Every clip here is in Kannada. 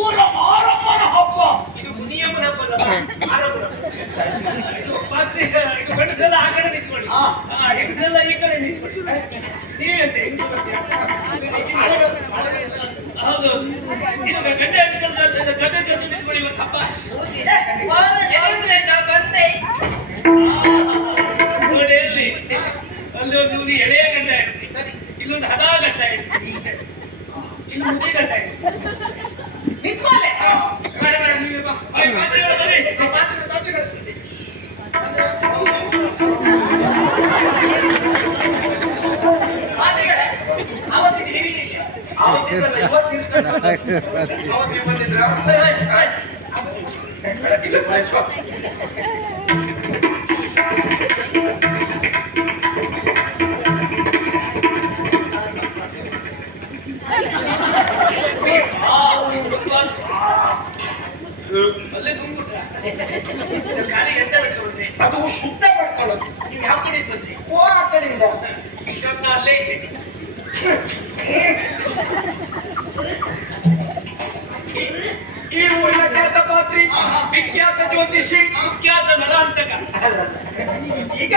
ಊರ ಮಾರಮ್ಮನ ಹಬ್ಬ. ಇದು ಮುನಿಯಮ್ಮನ ಹಬ್ಬ ಅಲ್ಲ, ಮಾರಮ್ಮನ ಹಬ್ಬ. ಇದು ಮತ್ತೆ ಇದು ಗಂಡಸೆಲ್ಲ ಆ ಕಡೆ ನಿಂತ್ಕೊಳ್ಳಿ, ಹೆಂಗಸೆಲ್ಲ ಈ ಕಡೆ ನಿಂತ್ಕೊಳ್ಳಿ. ನೀವೆಂತ ಹೆಂಗ್ ಹೌದು, ಇದು ಗಂಡ ಹೆಂಗಸೆಲ್ಲ ಗಂಡ ಜೊತೆ ನಿಂತ್ಕೊಳ್ಳಿ ಇವತ್ತು ಹಬ್ಬ. ಬಂದೆ ನೋಡಿ ಅಲ್ಲಿ ಅಲ್ಲಿ ಒಂದು ಎಳೆಯ ಗಂಡ ಇರ್ತಿ, ಇಲ್ಲೊಂದು ಹದ ಗಂಡ ಇರ್ತಿ, ಇಲ್ಲಿ ಮುದಿ ಗಂಡ ಇರ್ತಿ. ನಿಂತ್ಕೊಳ್ಳೆ. ಬೇಡ ಬೇಡ, ನೀವೇ ಬಾ. ಅವತ್ತಿಗೆ ಹಿರಿಲಿಲ್ಲ. ಅವತ್ತಿಗಲ್ಲ, ಅವತ್ತಿಗೆ ಬಂದಿದ್ರ ಅಲ್ಲೇ ಗುಂಬಿಟ್ರ ಗಾಳಿ ಎಂತ ಬಿಟ್ಕೊಂಡ್ರಿ? ಅದು ಶುದ್ಧ ಮಾಡ್ಕೊಳ್ಳೋದು. ನೀವು ಯಾವ ಕಡೆ ಬಂದ್ರಿ? ಓ ಆ ಕಡೆಯಿಂದ ಇಷ್ಟೊತ್ತ ಅಲ್ಲೇ ಇದ್ದೆ. ಈ ಊರಿನ ಖ್ಯಾತ ಪಾತ್ರಿ, ವಿಖ್ಯಾತ ಜ್ಯೋತಿಷಿ, ಮುಖ್ಯಾತ ನರಾಂತಕ. ಈಗ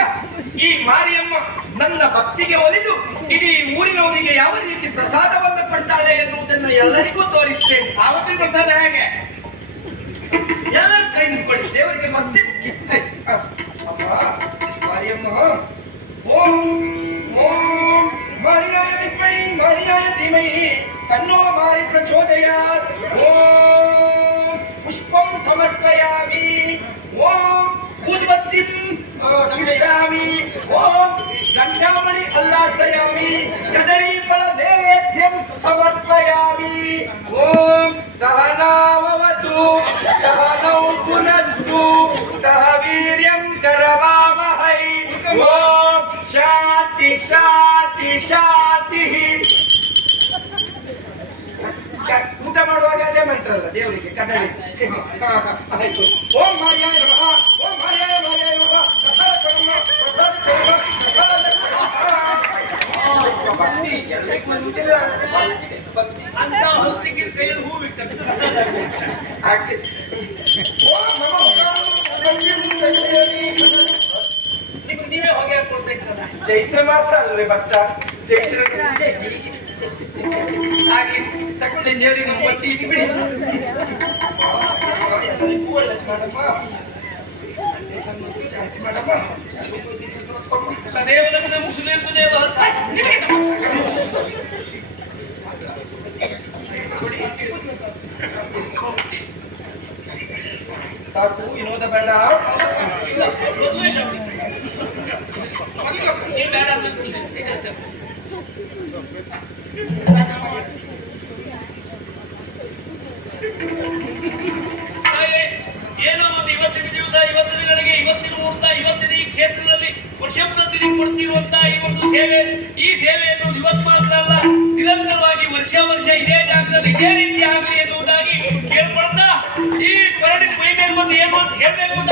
ಈ ಮಾರಿಯಮ್ಮ ನನ್ನ ಭಕ್ತಿಗೆ ಒಲಿದು ಇಡೀ ಊರಿನವರಿಗೆ ಯಾವ ರೀತಿ ಪ್ರಸಾದವನ್ನು ಕೊಡ್ತಾಳೆ ಎನ್ನುವುದನ್ನು ಎಲ್ಲರಿಗೂ ತೋರಿಸ್ತೇನೆ. ಆವತ್ತಿನ ಪ್ರಸಾದ ಹೇಗೆ ಎಲ್ಲರ ಕೈ ಮುಟ್ಕೊಳ್ಳಿ, ದೇವರಿಗೆ ಭಕ್ತಿ ಮುಖ್ಯ. ಅಮ್ಮ ಮಾರಿಯಮ್ಮ, ಓಂ ಓಂ ಮಾರಿಯಾಯ ವಿದ್ಮೈ ಮಾರಿಯಾಯ ಧೀಮಹಿ ತನ್ನೋ ಮಾರಿ ಪ್ರಚೋದಯಾತ್. ಓಂ ಪುಷ್ಪಂ ಸಮರ್ಪಯಾಮಿ, ಓಂ ಊದ್ಬತ್ತಿಂ ದೃಶ್ಯಾಮಿ, ಓಂ ಗಂಧಾಮಣಿ ಅಲ್ಲಾರ್ಪಯಾಮಿ, ಕದಳೀಫಲ ನೈವೇದ್ಯಂ ಸಮರ್ಪಯಾಮಿ. ಓಂ ಸಹನಾವವತು ಸಹನೌ ಪುನಸ್ತು ಸಹ ವೀರ್ಯಂ ಕರವಾವಹೈ. ಓಂ ಶಾಂತಿ ಶಾಂತಿ ಶಾಂತಿ. ಊಟ ಮಾಡುವಾಗ ಅದೇ ಮಂತ್ರ ಅಲ್ಲ ದೇವರಿಗೆ ಕದಳಿ. ಆಯ್ತು. ಓಂ ಮಾರ್ಯಾಯ ನಮಃ, ಓಂ ಮಾರ್ಯಾಯ ಮಾರ್ಯಾಯ ನಮಃ, ಪ್ರಸಾದ ಕೊಡಮ್ಮ, ಪ್ರಸಾದ ಕೊಡಮ್ಮ, ಪ್ರಸಾದ ಕೊಡಮ್ಮ. ಭಕ್ತಿ ಎಲ್ಲರಿಗೂ ಬಂದಿಲ್ಲ, ಭಕ್ತಿ ಅಂತ ಹೊತ್ತಿಗೆ ಕೈಯಲ್ಲಿ ಹೂ ಬಿಟ್ಟ ಹಾಗೆ. ಓಂ ನಮಃ ನೀವೇ ಹೊಗೆ ಹಾಕೊಳ್ತಾ ಇದ್ರಲ್ಲ. ಚೈತ್ರ ಮಾಸ ಅಲ್ವೇ ಭಕ್ತ? ಚೈತ್ರ ಹಾಗೆ ತಗೊಂಡೆ ದೇವರಿಗೆ ಬತ್ತಿ ಇಟ್ಬಿಡಿ. ಒಳ್ಳೇದು ಮಾಡಮ್ಮ, ಜಾಸ್ತಿ ಮಾಡಮ್ಮ. ದೇವರನ್ನ ಮುಸ್ಲಿಂ ದೇವ ಸಾಕು, ವಿನೋದ ಬೇಡ. ಇಲ್ಲ, ಮೊದಲು ಇಲ್ಲ. ನೀವು ಬೇಡ ಅಂದ್ರೆ ಏನೋ ಒಂದು ಇವತ್ತಿನ ದಿವಸ, ಇವತ್ತಿನ ಗಳಿಗೆ, ಇವತ್ತಿನ ಊಟ, ಇವತ್ತಿನ ಈ ಕ್ಷೇತ್ರದಲ್ಲಿ ವರ್ಷ ಪ್ರತಿದಿನ ಕೊಡ್ತಿರುವಂತ ಈ ಒಂದು ಸೇವೆ, ಈ ಸೇವೆಯನ್ನು ಇವತ್ತು ಮಾತ್ರ ಅಲ್ಲ, ನಿರಂತರವಾಗಿ ವರ್ಷ ವರ್ಷ ಇದೇ ಜಾಗದಲ್ಲಿ ಇದೇ ರೀತಿ ಆಗಲಿ ಎನ್ನುವುದಾಗಿ ಕೇಳ್ಕೊಳ್ತಾ ಈ ಕೊರಡಿ ಮೈ ಮೇಲೆ ಬಂದು ಏನು ಅಂತ ಹೇಳ್ಬೇಕು ಅಂತ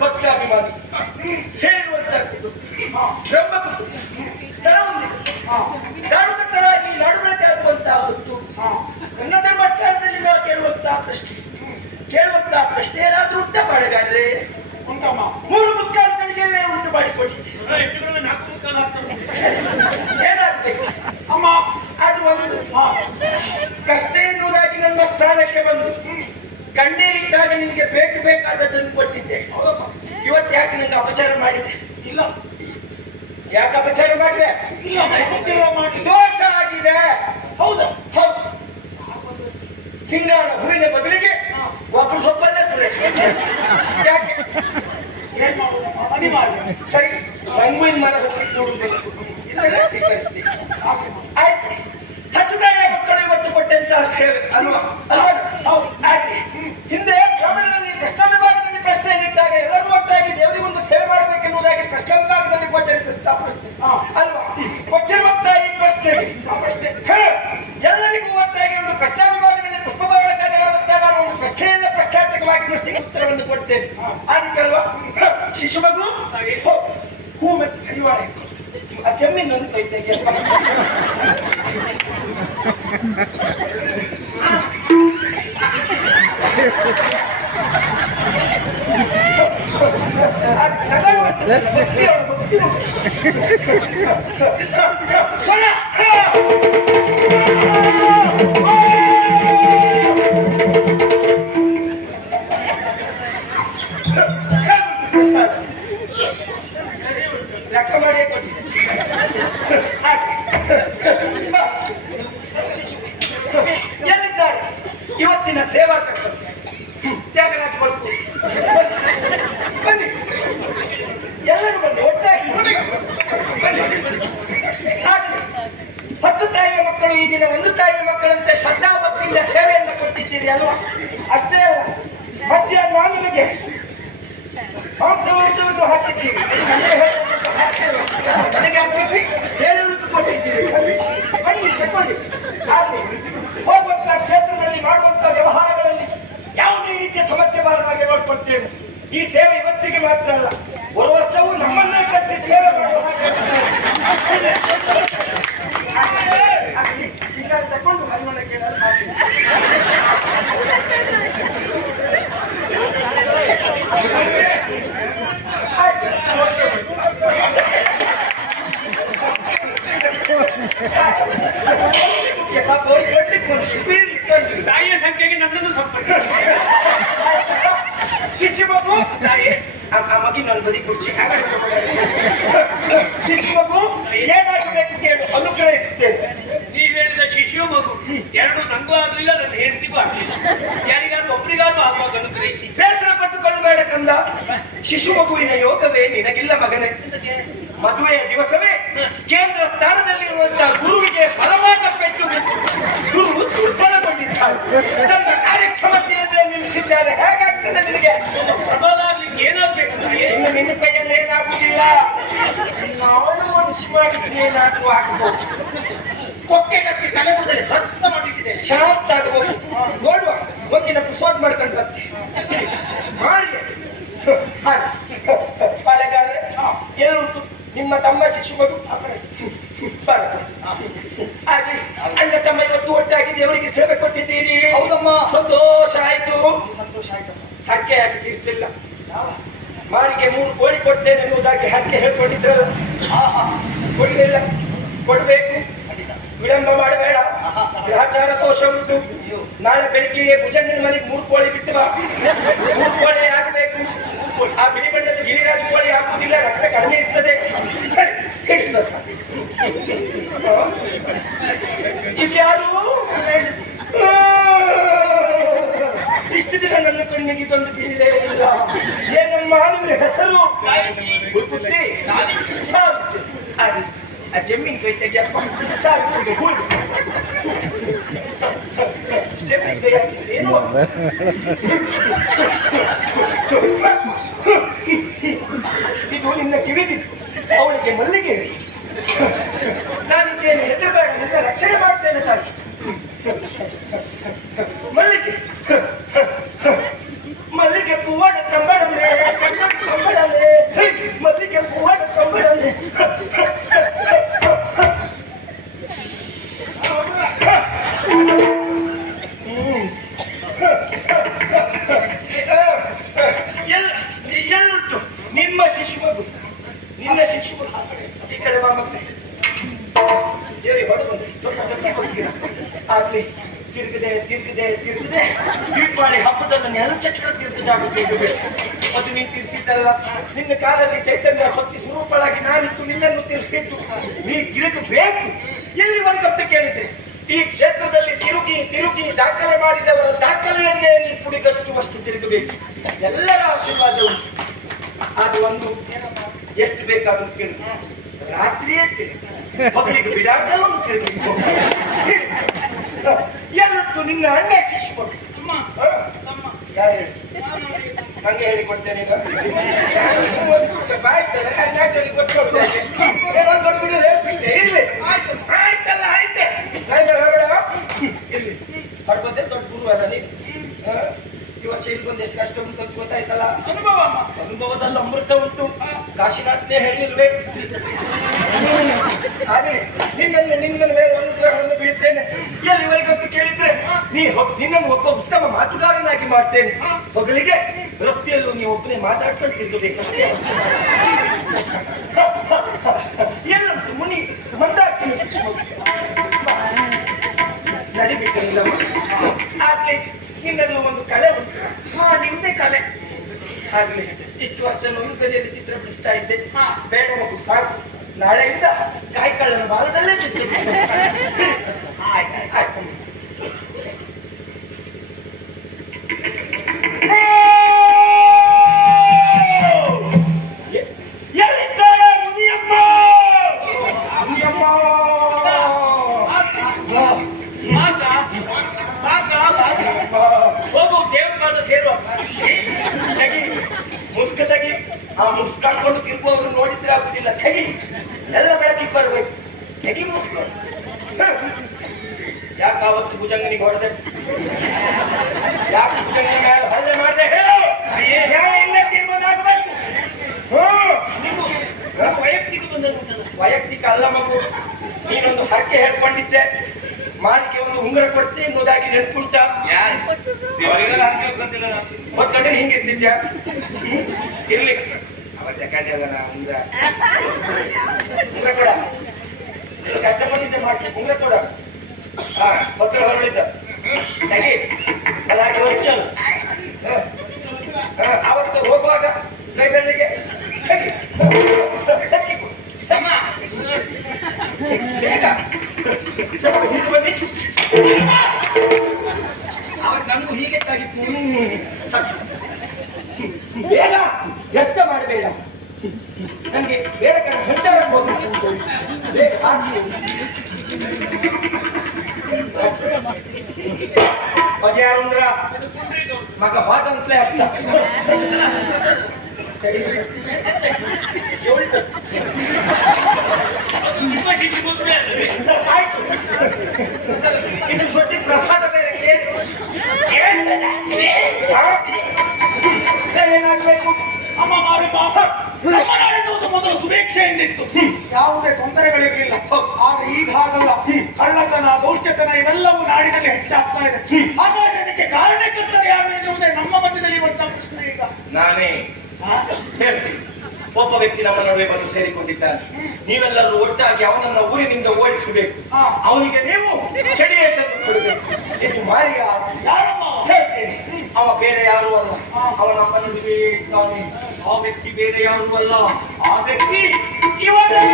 ಭಕ್ತಾಭಿಮಾನಿ ಸೇರುವಂತದ್ದು ಬ್ರಹ್ಮಗುರು ಸ್ಥಳ ಹೊಂದಿದೆ. ಧಾರ್ಮಿಕರಾಗಿ ನಡವಳಿಕೆ ಆಗುವಂತಹ ಹೊತ್ತು ನನ್ನದೇ ಮಟ್ಟದಲ್ಲಿ ನಾವು ಕೇಳುವಂತಹ ಪ್ರಶ್ನೆ ಏನಾದ್ರೂ ಉಂಟ ಮಾಡಗಾದ್ರೆ ಉಂಟಮ್ಮ 3 ಮುಕ್ಕಾಲುಗಳಿಗೆ ಉಂಟು ಮಾಡಿಕೊಟ್ಟಿದ್ದೀವಿ. ಏನಾಗ್ಬೇಕು ಅಮ್ಮ? ಅದು ಒಂದು ಕಷ್ಟ ಎನ್ನುವುದಾಗಿ ನನ್ನ ಸ್ಥಾನಕ್ಕೆ ಬಂದು ಕಣ್ಣೀರಿದ್ದಾಗ ನಿನಗೆ ಬೇಕಾದದ್ದನ್ನು ಕೊಟ್ಟಿದ್ದೆ. ಇವತ್ತು ಯಾಕೆ ನಿಂಗೆ ಅಪಚಾರ ಮಾಡಿದೆ? ಇಲ್ಲ. ಯಾಕೆ ಅಪಚಾರ ಮಾಡಿದೆ? ದೋಷ ಆಗಿದೆ. ಹೌದಾ? ಹೌದು. ಸಿಂಗಾರ ಹೂವಿನ ಬದಲಿಗೆ ಒಬ್ಬರು ಸೊಪ್ಪಲ್ಲೇ ಪೂರೈಸಿದೆ. ಯಾಕೆ? ಸರಿ, ಮಂಗುವಿನ ಮರ ಹತ್ತಿ ನೋಡುವುದಿಲ್ಲ, ಇದೆಲ್ಲ ಸ್ವೀಕರಿಸ್ತೀವಿ. ಆಯ್ತು, 10 ತಾಯಿಯ ಮಕ್ಕಳು ಇವತ್ತು ಕೊಟ್ಟಂತಹ ಸೇವೆ ಅಲ್ವಾ? ಆಗ್ಲಿ. ಹಿಂದೆ ಬ್ರಾಹ್ಮಣರಲ್ಲಿ ಪ್ರಶ್ನ ವಿಭಾಗದಲ್ಲಿ ಪ್ರಶ್ನೆ ನೀಡಿದಾಗ ಎಲ್ಲರೂ ಒಟ್ಟಾಗಿ ದೇವರಿಗೆ ಒಂದು ಸೇವೆ ಮಾಡಬೇಕೆನ್ನುವುದಾಗಿ ಪ್ರಶ್ನ ವಿಭಾಗದಲ್ಲಿ ಗೋಚರಿಸುತ್ತಾ ಪ್ರಶ್ನೆ ಅಲ್ವಾ? ಕೊಟ್ಟಿರುವಂತಹ ಈ ಪ್ರಶ್ನೆ ಎಲ್ಲರಿಗೂ ಒಟ್ಟಾಗಿ ಒಂದು ಪ್ರಶ್ನ ವಿಭಾಗದಲ್ಲಿ ಪುಷ್ಪಭಾವನ ನಾನು ಒಂದು ಪ್ರಶ್ನೆಯನ್ನ ಪ್ರಶ್ನಾರ್ಥಕವಾಗಿ ಪ್ರಶ್ನೆಗೆ ಉತ್ತರವನ್ನು ಕೊಡ್ತೇನೆ. ಆದಿತ್ತಲ್ವಾ? ಶಿಶು ಮಗು ಹೂ ಮತ್ತು ಕೈವಾಡ ಆ ಜಮೀನನ್ನು ಕೊಯ್ತೇನೆ. ಲೆಕ್ಕ ಮಾಡಿಯೇ ಕೊಟ್ಟಿದೆ. ಎಲ್ಲಿದ್ದಾರೆ ಇವತ್ತಿನ ಸೇವಾ ಕರ್ತವ್ಯ? ತ್ಯಾಗರಾಜ್ ಬಲ್ಕು ಬನ್ನಿ, ಎಲ್ಲರೂ ಬನ್ನಿ, ಒಟ್ಟಾಗಿ ಬನ್ನಿ. 10 ತಾಯಿಯ ಮಕ್ಕಳು ಈ ದಿನ 1 ತಾಯಿಯ ಮಕ್ಕಳಂತೆ ಶ್ರದ್ಧಾ ಭಕ್ತಿಯಿಂದ ಸೇವೆಯನ್ನು ಕೊಟ್ಟಿದ್ದೀರಿ ಅಲ್ವಾ? ಅಷ್ಟೇ ಅಲ್ಲ, ಮಧ್ಯಾಹ್ನ ನಿಮಗೆ ಮಾಂಸವನ್ನು ಹಾಕಿದ್ದೀರಿ, ನನಗೆ ಅಪ್ಪಿಸಿ ಹೇಳುವುದು ಕೊಟ್ಟಿದ್ದೀರಿ. ಬನ್ನಿ, ತಗೊಳ್ಳಿ. ಆಗಲಿ, ಹೋಗುವಂತಹ ಕ್ಷೇತ್ರದಲ್ಲಿ ಮಾಡುವಂತಹ ವ್ಯವಹಾರಗಳಲ್ಲಿ ಯಾವುದೇ ರೀತಿಯ ಸಮಸ್ಯೆ ಬಾರದಾಗೆ ನೋಡ್ಕೊಳ್ತೇವೆ. ಈ ಸೇವೆ ಇವತ್ತಿಗೆ ಮಾತ್ರ ಅಲ್ಲ, ಒಂದು ವರ್ಷವೂ ನಮ್ಮನ್ನೇ ಕಟ್ಟಿ ಸೇವೆ ಮಾಡುವ ತಕೊಂಡು ಹರಿಮನಕ್ಕೆ ತಾಯಿಯ ಸಂಖ್ಯೆಗೆ ನನ್ನನ್ನು ಸಂಪರ್ಕ. ಶಿಶು ಮಗು ತಾಯಿ ಮಗಿನ ಬದಿ ಕುರ್ಚಿ ಶಿಶು ಮಗು ಏನಾಗಬೇಕು ಕೇಳು, ಅನುಗ್ರಹಿಸುತ್ತೇನೆ. ನೀವು ಹೇಳಿದ ಶಿಶು ಮಗು 2 ನಂಗೂ ಆಗಲಿಲ್ಲ, ನನ್ನ ಹೆಂಡತಿಗೂ ಆಗಲಿಲ್ಲ. ಯಾರಿಗಾದ್ರೂ ಒಬ್ಬರಿಗಾದ್ರೂ ಆಗುವಾಗ ಅನುಗ್ರಹಿಸಿ. ಬೇಸರ ಪಟ್ಟುಕೊಳ್ಳಬೇಡ ಕಂದ. ಶಿಶು ಮಗುವಿನ ಯೋಗವೇ ನಿನಗಿಲ್ಲ ಮಗನೇ. ಮದುವೆಯ ದಿವಸವೇ ಕೇಂದ್ರ ಸ್ಥಾನದಲ್ಲಿರುವಂತಹ ಗುರುವಿಗೆ ಬಲವಾದ ಪೆಟ್ಟು ಗುರು ದುರ್ಬಲಗೊಂಡಿದ್ದಾನೆ. ತನ್ನ ಕಾರ್ಯಕ್ಷಮತೆಯನ್ನೇ ನಿಲ್ಲಿಸಿದ್ದಾರೆ. ಹೇಗಾಗ್ತದೆ ನಿನಗೆ? ಪ್ರಬಲಾಗ್ಲಿಕ್ಕೆ ಏನಾಗ್ಬೇಕು? ಇನ್ನು ನಿನ್ನ ಕೈಯಲ್ಲಿ ಏನಾಗುವುದಿಲ್ಲ. ನಾನು ಮನಸ್ಸು ಮಾಡಿದ್ರೆ ಏನಾದ್ರೂ ಆಗ್ಬೋದು. ಕೊಕ್ಕೆ ಕತ್ತಿ ತಲೆ ಮುರಿದರೆ ಭತ್ತ ಮಾಡಿಟ್ಟಿದೆ. ಶಾಂತ ಆಗಬಹುದು. ನೋಡುವ, ಒಂದಿನ ಪುಸ್ತಕ ಮಾಡ್ಕೊಂಡು ಬರ್ತೆ ಮಾಡಿ ಪಾಲೆಗಾರೆ ಏನುಂಟು? ನಿಮ್ಮ ತಮ್ಮ ಶಿಶು ಮಗು ಹಾಗೆ ಅಣ್ಣ ತಮ್ಮ ಇವತ್ತು ಒಟ್ಟಾಗಿ ದೇವರಿಗೆ ಸೇವೆ ಕೊಟ್ಟಿದ್ದೀರಿ. ಹೌದಮ್ಮ, ಸಂತೋಷ ಆಯ್ತು. ಸಂತೋಷ ಆಯ್ತಮ್ಮ. ಹರಕೆ ಹಾಕಿ ತೀರ್ತಿಲ್ಲ. ಮಾರಿಗೆ 3 ಕೋಳಿ ಕೊಡ್ತೇನೆ ಎನ್ನುವುದಾಗಿ ಹರಕೆ ಹೇಳ್ಕೊಂಡಿದ್ರಲ್ಲ, ಕೊಡಲಿಲ್ಲ. ಕೊಡ್ಬೇಕು, ವಿಳಂಬ ಮಾಡಬೇಡ. ಗ್ರಹಚಾರ ದೋಷ ಉಂಟು. ನಾಳೆ ಬೆಳಿಗ್ಗೆ ಭುಜಂಗನ ಮನೆಗೆ 3 ಕೋಳಿ ಬಿಟ್ಟು 3 ಕೋಳಿ ಆಗಬೇಕು. ಆ ಬಿಳಿ ಬಣ್ಣದ ಗಿರಿರಾಜ ಕೋಳಿ ಹಾಕುವುದಿಲ್ಲ, ರಕ್ತ ಕಡಿಮೆ ಇರ್ತದೆ. ಇದ್ಯಾರು ಇಷ್ಟು ದಿನ ನನ್ನ ಕಣ್ಣಿಗೆ ಇದೊಂದು ಬೀಳೇ ಇಲ್ಲ. ಏನಮ್ಮ ಅಂದ್ರೆ ಹೆಸರು ಪುತ್ರಿ ಸಾವಿತ್ರಿ. ಆ ಜಮೀನ್ ಕೈ ತೆಗಿಯಪ್ಪ. ಸಾವಿತ್ರಿಗೆ ಹೂಳು ಜಮೀನ್ ಕೈ ಹಾಕಿದ್ರೇನು? ಇದು ನಿನ್ನ ಕಿವಿದಿತ್ತು, ಅವಳಿಗೆ ಮಲ್ಲಿಗೆ. ನಾನಿದ್ದೇನೆ, ಹೆದರಬೇಡ, ನಿನ್ನ ರಕ್ಷಣೆ ಮಾಡ್ತೇನೆ ತಾಯಿ. ಮಲ್ಲಿಗೆ ಮಲ್ಲಿಗೆ ಪೂವಾಡ ತಂಬಡ ತೀರ್ಥದೆ ದೀಪಾವಳಿ ಹಬ್ಬದಲ್ಲಿ ನೆಲಚಕ್ರ ತೀರ್ಥ ಜಾಗ ತೀರ್ಸಬೇಕು. ಅದು ನೀನು ತೀರ್ಸಿದ್ದಲ್ಲ. ನಿನ್ನ ಕಾಲದಲ್ಲಿ ಚೈತನ್ಯ ಶಕ್ತಿ ಸ್ವರೂಪಳಾಗಿ ನಾನಿತ್ತು ನಿನ್ನನ್ನು ತೀರಿಸಿದ್ದು. ನೀ ತಿರುಗಬೇಕು. ಎಲ್ಲಿವರೆಗೂ ಅಂತ ಕೇಳಿದ್ರೆ ಈ ಕ್ಷೇತ್ರದಲ್ಲಿ ತಿರುಗಿ ತಿರುಗಿ ದಾಖಲೆ ಮಾಡಿದವರ ದಾಖಲೆಯನ್ನೇ ನೀನು ಪುಡಿಗಷ್ಟುವಷ್ಟು ತಿರುಗಬೇಕು. ಎಲ್ಲರ ಆಶೀರ್ವಾದ ಉಂಟು. ಅದು ಒಂದು ಎಷ್ಟು ಬೇಕಾದ್ರೂ ತಿರುಗಿ ರಾತ್ರಿಯೇ ತಿರುಗಿ ಮಕ್ಕಳಿಗೆ ಬಿಡಾದಲ್ಲೂ ತಿರುಗಿ ಎಲ್ಲಟ್ಟು ನಿನ್ನ ಅಣ್ಣ ಶಿಷ್ಯರು ಯಾರು ಹೇಳಿ ನಂಗೆ ಹೇಳಿಕೊಡ್ತೇನೆ ಆಯ್ತಲ್ಲ ಆಯ್ತೆ ಇಲ್ಲಿ ಬರ್ಬೋದೇ ದೊಡ್ಡ ಗುರು ಅಲ್ಲ ನೀನು. ಈ ವರ್ಷ ಇಲ್ಲಿ ಬಂದು ಎಷ್ಟು ಕಷ್ಟ ಉಂಟು ಅಂತ ಗೊತ್ತಾಯ್ತಲ್ಲ. ಅನುಭವದಲ್ಲಿ ಅಮೃತ ಉಂಟು. ಕಾಶಿನಾಥ್ನೇ ಹೇಳಿಲ್ವೇ ಹಾಗೆ ನಿನ್ನ ಮೇಲೆ ಒಂದು ಗ್ರಹವನ್ನು ಬೀಳ್ತೇನೆ. ಎಲ್ಲಿವರೆಗಂತೂ ಕೇಳಿದ್ರೆ ನಿನ್ನನ್ನು ಒಬ್ಬ ಉತ್ತಮ ಮಾತುಗಾರನಾಗಿ ಮಾಡ್ತೇನೆ. ಮಗಳಿಗೆ ವೃತ್ತಿಯಲ್ಲೂ ನೀವು ಒಬ್ಬನೇ ಮಾತಾಡ್ಕೊಂಡು ತಿರುಗಬೇಕಷ್ಟೇ. ಎಲ್ಲ ಮುನಿ ಮಂದಾಗ್ತೀನಿ ಶಿಶು ನಡಿಬೇಕು ಆಗ್ಲಿ. ನಿನ್ನಲ್ಲೂ ಒಂದು ಕಲೆ ಉಂಟು. ನಿಮ್ದೇ ಕಲೆ ಆಗ್ಲಿ. ಇಷ್ಟು ವರ್ಷ ಒಂದು ಕಲೆಯಲ್ಲಿ ಚಿತ್ರ ಬಿಡಿಸ್ತಾ ಇದ್ದೆ. ಬೇಡ ಮಗು ಸಾಕು. ನಾಳೆಯಿಂದ ಕಾಯಿಕಳ್ಳನ ಬಾಲದಲ್ಲೇ ಚಿತ್ರ ಆಯ್ತು. ಎಲ್ಲಿದ್ದಾಳೆ ಮುನಿಯಮ್ಮ? ಹೋಗು ದೇವಸ್ಥಾನ ಸೇರುವ ಮುಸ್ಕದಾಗಿ ಆ ಮುಸ್ಕಾಡ್ಕೊಂಡು ತಿರುಗುವವರು ನೋಡಿದ್ರೆ ಆಗುದಿಲ್ಲ. ತೆಗಿ ಎಲ್ಲ ಬೆಳಕಿಗೆ ಬರ್ಬೇಕು. ತೆಗಿ ಮುಸ್ಕ. ಯಾಕೆ ಆವತ್ತು ಭುಜಂಗನಿಗೆ ಹೊಡೆದೆ? ಯಾಕೆ ಭುಜಂಗನ ಮೇಲೆ ಹಲ್ಲೆ ಮಾಡಿದೆ ಹೇಳು. ಇಲ್ಲೇ ತೀರ್ಮಾನ ಆಗ್ಬೇಕು. ವೈಯಕ್ತಿಕ ಅಲ್ಲ ಮಗು. ನೀನೊಂದು ಹರಕೆ ಹೇಳ್ಕೊಂಡಿದ್ದೆ. ಮಾರಿಗೆ ಒಂದು ಉಂಗುರ ಕೊಡ್ತೀನಿ ಎನ್ನುವುದಾಗಿ ನೆನ್ಕುಂಟ. ಒತ್ಕಂಡ್ರೆ ಹಿಂಗೆ ಇರ್ತಿದ್ಯಾ? ಇರ್ಲಿ ಅವತ್ತ ಕಡ್ಡಲ್ಲ ಉಂಗುರ ಕೊಡ. ಕಷ್ಟಪಟ್ಟಿದ್ದೆ ಮಾಡಿ ಉಂಗುರ ಕೊಡ. ಪತ್ರ ಹೊರಳಿದ್ದ ತೆಗಿ ಅದಾಗಿ ಹೊಚ್ಚಲು. ಅವತ್ತು ಹೋಗುವಾಗ ಕೈ ಬೆಳ್ಳಿಗೆ ಅವಾಗ ನಮಗೂ ಹೀಗೆ ತಾಗಿತ್ತು. ಬೇಗ ಎತ್ತ ಮಾಡಬೇಡ. ನನಗೆ ಬೇರೆ ಕಡೆ ಸಂಚಾರ ಹೋಗ್ಬೇಕು. ಯಾರಂದ್ರ ಮಗ ಬಾದಂತಲೇ ಅರ್ಥ. ಆಯ್ತು. ಇದು ಸೊಟ್ಟಿ ಪ್ರಸಾದ ಬೇರೆ ಏನಾಗಬೇಕು? ಅಮ್ಮ ಮಾಡಿ ಪಾಪ ಮೊದಲು ಸುಭೀಕ್ಷೆಯಿಂದ ಇತ್ತು. ಯಾವುದೇ ತೊಂದರೆಗಳಿರಲಿಲ್ಲ. ಆದ್ರೆ ಈಗ ಹಾಗಲ್ಲ. ಕಳ್ಳತನ ದೌಷ್ಟ್ಯತನ ಇವೆಲ್ಲವೂ ನಾಡಿನಲ್ಲಿ ಹೆಚ್ಚಾಗ್ತಾ ಇದೆ. ಹಾಗಾಗಿ ಅದಕ್ಕೆ ಕಾರಣಕರ್ತರು ಯಾರು ಎನ್ನುವುದೇ ನಮ್ಮ ಮಧ್ಯದಲ್ಲಿ ಇವತ್ತು ಪ್ರಶ್ನೆ. ಈಗ ನಾನೇ ಹೇಳ್ತೀನಿ. ಒಬ್ಬ ವ್ಯಕ್ತಿ ನಮ್ಮ ನಡುವೆ ಬಂದು ಸೇರಿಕೊಂಡಿದ್ದಾನೆ. ನೀವೆಲ್ಲರೂ ಒಟ್ಟಾಗಿ ಅವನನ್ನ ಊರಿನಿಂದ ಓಡಿಸಬೇಕು. ಅವನಿಗೆ ನೀವು ಚಡಿಯ ತಂದು ಕೊಡಬೇಕು. ಇದು ಮಾರಿಯ ಯಾರಮ್ಮ ಹೇಳ್ತೇನೆ. ಅವ ಬೇರೆ ಯಾರು ಅಲ್ಲ. ಅವ ನಮ್ಮ ನಡುವೆ ಇದ್ದಾನೆ. ಆ ವ್ಯಕ್ತಿ ಬೇರೆ ಯಾರು ಅಲ್ಲ. ಆ ವ್ಯಕ್ತಿ ಇವನೇ.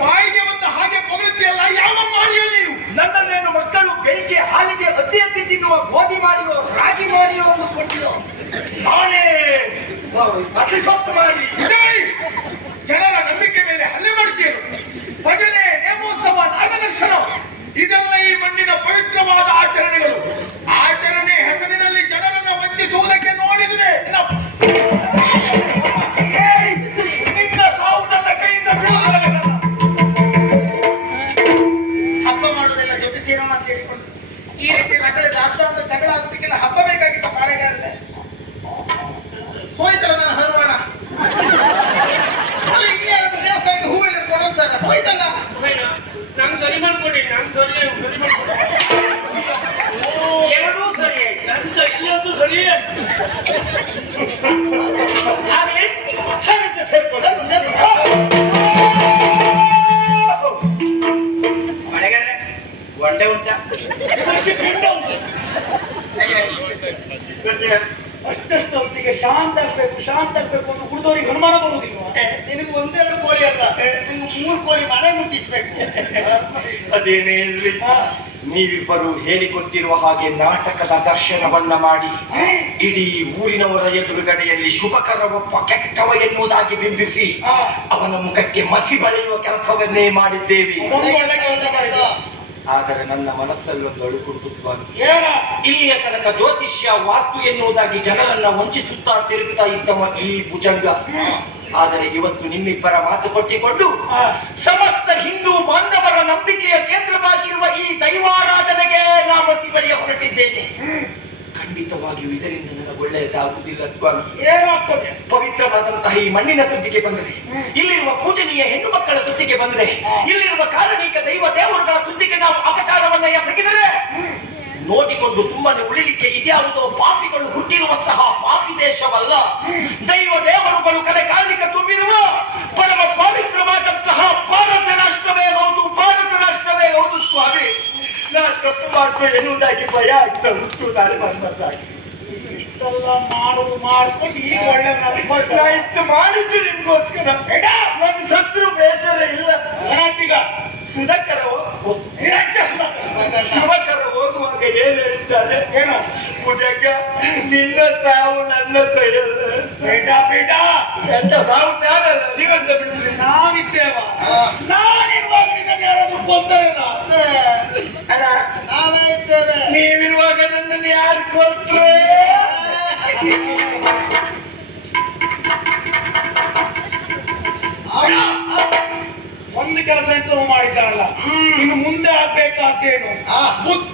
ಬಾಯಿಗೆ ಬಂದ ಹಾಗೆ ಹೊಗಳುತ್ತೀಯಲ್ಲ, ಯಾವ ಮಾರಿಯೋ ನೀನು? ನನ್ನನ್ನೇನು ಮಕ್ಕಳು ಬೆಳಿಗ್ಗೆ ಹಾಲಿಗೆ ಅತಿ ಅತಿ ತಿನ್ನುವ ಗೋಧಿ ಮಾರಿಯೋ ರಾಗಿ ಮಾರಿಯೋ ಒಂದು ಕೊಟ್ಟಿರೋ ನಾನೇ ಅತಿಸೊತ್ತು ಮಾಡಿ ಜನರ ನಂಬಿಕೆ ಮೇಲೆ ಹಲ್ಲೆ ಮಾಡ್ತೀಯರು. ಭಜನೆ, ನೇಮೋತ್ಸವ, ನಾಗದರ್ಶನ ಇದೆಲ್ಲ ಈ ಮಣ್ಣಿನ ಪವಿತ್ರವಾದ ಆಚರಣೆಗಳು. ಆಚರಣೆ ಹೆಸರಿನಲ್ಲಿ ಜನರನ್ನು ವಂಚಿಸುವುದಕ್ಕೆ ನೋಡಿದರೆ ನಿನ್ನ ಸಾವು ನನ್ನ ಕೈಯಿಂದ ಬೀಳುವುದಿಲ್ಲ. ಹಬ್ಬ ಮಾಡುವುದೆಲ್ಲ ಜೊತೆ ಸೇರೋಣ ಅಂತ ಹೇಳಿಕೊಂಡು ಈ ರೀತಿ ನಗರದ ದಾಸ್ತಾಂತ ಜಗಳ ಆಗೋದಕ್ಕೆಲ್ಲ ಹಬ್ಬ ಬೇಕಾಗಿತ್ತು. ಪಾಳೆಗಾರರೇ ಹೋಯ್ತಲ್ಲ ನನ್ನ ಹರವಾಣ. ಅಲ್ಲಿ ಇಲ್ಲಿ ದೇವಸ್ಥಾನಕ್ಕೆ ಹೂವೆಲ್ಲ ಕೊಡುವಂತ ಹೋಯ್ತಲ್ಲ. ನಂಗೆ ಸರಿ ಮಾಡ್ಕೊಡಿ. ನಂಗೆ ಸರಿ ಮಾಡ್ಕೊಡಿ. ಆಗ್ಲಿ ಸಮಿತಿ ಸೇರ್ಕೊಳ್ಳಿ. ಮಳೆಗಾರೆ ಒಂಡೆ ಉಂಟಾ? ಪಿಂಡ ಉಂಟು. ಅಷ್ಟಷ್ಟು ಹೊತ್ತಿಗೆ ಶಾಂತ ಆಗ್ಬೇಕು ಅಂತ ಕುಡಿದವರಿಗೆ ಅನುಮಾನ ಬರುವುದಿಲ್ವಾ? ನಿನಗೆ ಒಂದೆರಡು ಕೋಳಿ ಅಲ್ಲ, ನಿಮ್ಗೆ 3 ಕೋಳಿ ಮನೆ ಮುಟ್ಟಿಸ್ಬೇಕು. ಅದೇನೇ ಇರ್ಲಿ, ನೀವಿಬ್ಬರು ಹೇಳಿಕೊಟ್ಟಿರುವ ಹಾಗೆ ನಾಟಕದ ದರ್ಶನವನ್ನ ಮಾಡಿ ಇಡೀ ಊರಿನವರ ಎದುರುಗಡೆಯಲ್ಲಿ ಶುಭಕರವೊಬ್ಬ ಕೆಟ್ಟವ ಎನ್ನುವುದಾಗಿ ಬಿಂಬಿಸಿ ಅವನ ಮುಖಕ್ಕೆ ಮಸಿ ಬಳಿಯುವ ಕೆಲಸವನ್ನೇ ಮಾಡಿದ್ದೇವೆ. ಒಂದು ಒಳ್ಳೆ ಕೆಲಸ ಮಾಡಿದ. ಆದರೆ ನನ್ನ ಮನಸ್ಸಲ್ಲಿ ಒಂದು ಅಳುಕುಂಟುತ್ವ. ಏನ? ಇಲ್ಲಿಯ ತನಕ ಜ್ಯೋತಿಷ್ಯ ವಾಸ್ತು ಎನ್ನುವುದಾಗಿ ಜನರನ್ನ ವಂಚಿಸುತ್ತಾ ತಿರುಗುತ್ತಾ ಇದ್ದವ ಈ ಭುಜಂಗ. ಆದರೆ ಇವತ್ತು ನಿಮ್ಮಿಬ್ಬರ ಮಾತು ಕೊಟ್ಟಿಕೊಂಡು ಸಮಸ್ತ ಹಿಂದೂ ಬಾಂಧವರ ನಂಬಿಕೆಯ ಕೇಂದ್ರವಾಗಿರುವ ಈ ದೈವಾರಾಧನೆಗೆ ನಾ ಮಸಿ ಬಳಿಯ ಹೊರಟಿದ್ದೇನೆ. ಖಂಡಿತವಾಗಿಯೂ ಇದರಿಂದ ನನಗೆ ಒಳ್ಳೆಯದಾಗುವುದಿಲ್ಲ ಸ್ವಾಮಿ. ಏನಾಗ್ತದೆ? ಪವಿತ್ರವಾದಂತಹ ಈ ಮಣ್ಣಿನ ತುದಿಗೆ ಬಂದರೆ, ಇಲ್ಲಿರುವ ಪೂಜನೀಯ ಹೆಣ್ಣು ಮಕ್ಕಳ ತುದಿಗೆ ಬಂದರೆ, ಇಲ್ಲಿರುವ ಕಾರಣಿಕ ದೈವ ದೇವರುಗಳ ತುದಿಗೆ ನಾವು ಅಪಚಾರವನ್ನ ಎಸಗಿದರೆ ನೋಡಿಕೊಂಡು ತುಂಬಾನೇ ಉಳಿಲಿಕ್ಕೆ ಇದ್ಯಾವುದೋ ಪಾಪಿಗಳು ಹುಟ್ಟಿರುವಂತಹ ಪಾಪಿ ದೇಶವಲ್ಲ. ದೈವ ದೇವರುಗಳು ಕಡೆ ಕಾರಣಿಕ ತುಂಬಿರುವ ಪರಮ ಪವಿತ್ರವಾದಂತಹ ಭಾರತ ರಾಷ್ಟ್ರವೇ ಹೌದು, ಭಾರತ ರಾಷ್ಟ್ರವೇ ಹೌದು ಸ್ವಾಮಿ. ನಾನು ತಪ್ಪು ಮಾಡ್ಕೊಂಡು ಎನ್ನುವುದಾಗಿ ಭಯ ಆಗ್ತಾ ಉಂಟು. ನಾಳೆ ಬಂದಾಗಿ ಇಷ್ಟೆಲ್ಲ ಮಾಡ್ಕೊಂಡು ಈಗ ಒಳ್ಳೆ ನಾ ಇಷ್ಟು ಮಾಡಿದ್ದು ನಿಮ್ಗೋಸ್ಕರ. ನನ್ನ ಶತ್ರು ಬೇಸರ ಇಲ್ಲ. ಏನಾಗ್ತೀಗ? ಸುಧಾಕರ ಶಿವಕರ ಹೋಗುವಾಗ ಏನ್ ಹೇಳಿದ್ದಾರೆ? ಏನು? ಭುಜಂಗ, ನಿನ್ನ ತಾವು ನನ್ನ ಕೈಯಲ್ಲ. ಬೇಡ ಎಂತ ತಾವು ನಾನಲ್ಲ, ನೀವಂತ ಬಿಡ್ತೀರಿ. ನಾವಿದ್ದೇವ. ನಾನಿರುವಾಗ ನಿನ್ನನ್ನು ಯಾರಾದ್ರೂ ಕೊಂದರೇನ? ಅಲ್ಲ, ನಾವೇ ಇದ್ದೇವೆ. ನೀವಿರುವಾಗ ನನ್ನನ್ನು ಯಾರು ಕೊಲ್ತ್ರೆ? ಒಂದು ಕೆಲಸ ಎಂತ ಮಾಡಿದ್ದಾರಲ್ಲ, ಇನ್ನು ಮುಂದೆ ಆಗ್ಬೇಕಾದ್ದೇನು? ಬುದ್ಧಿ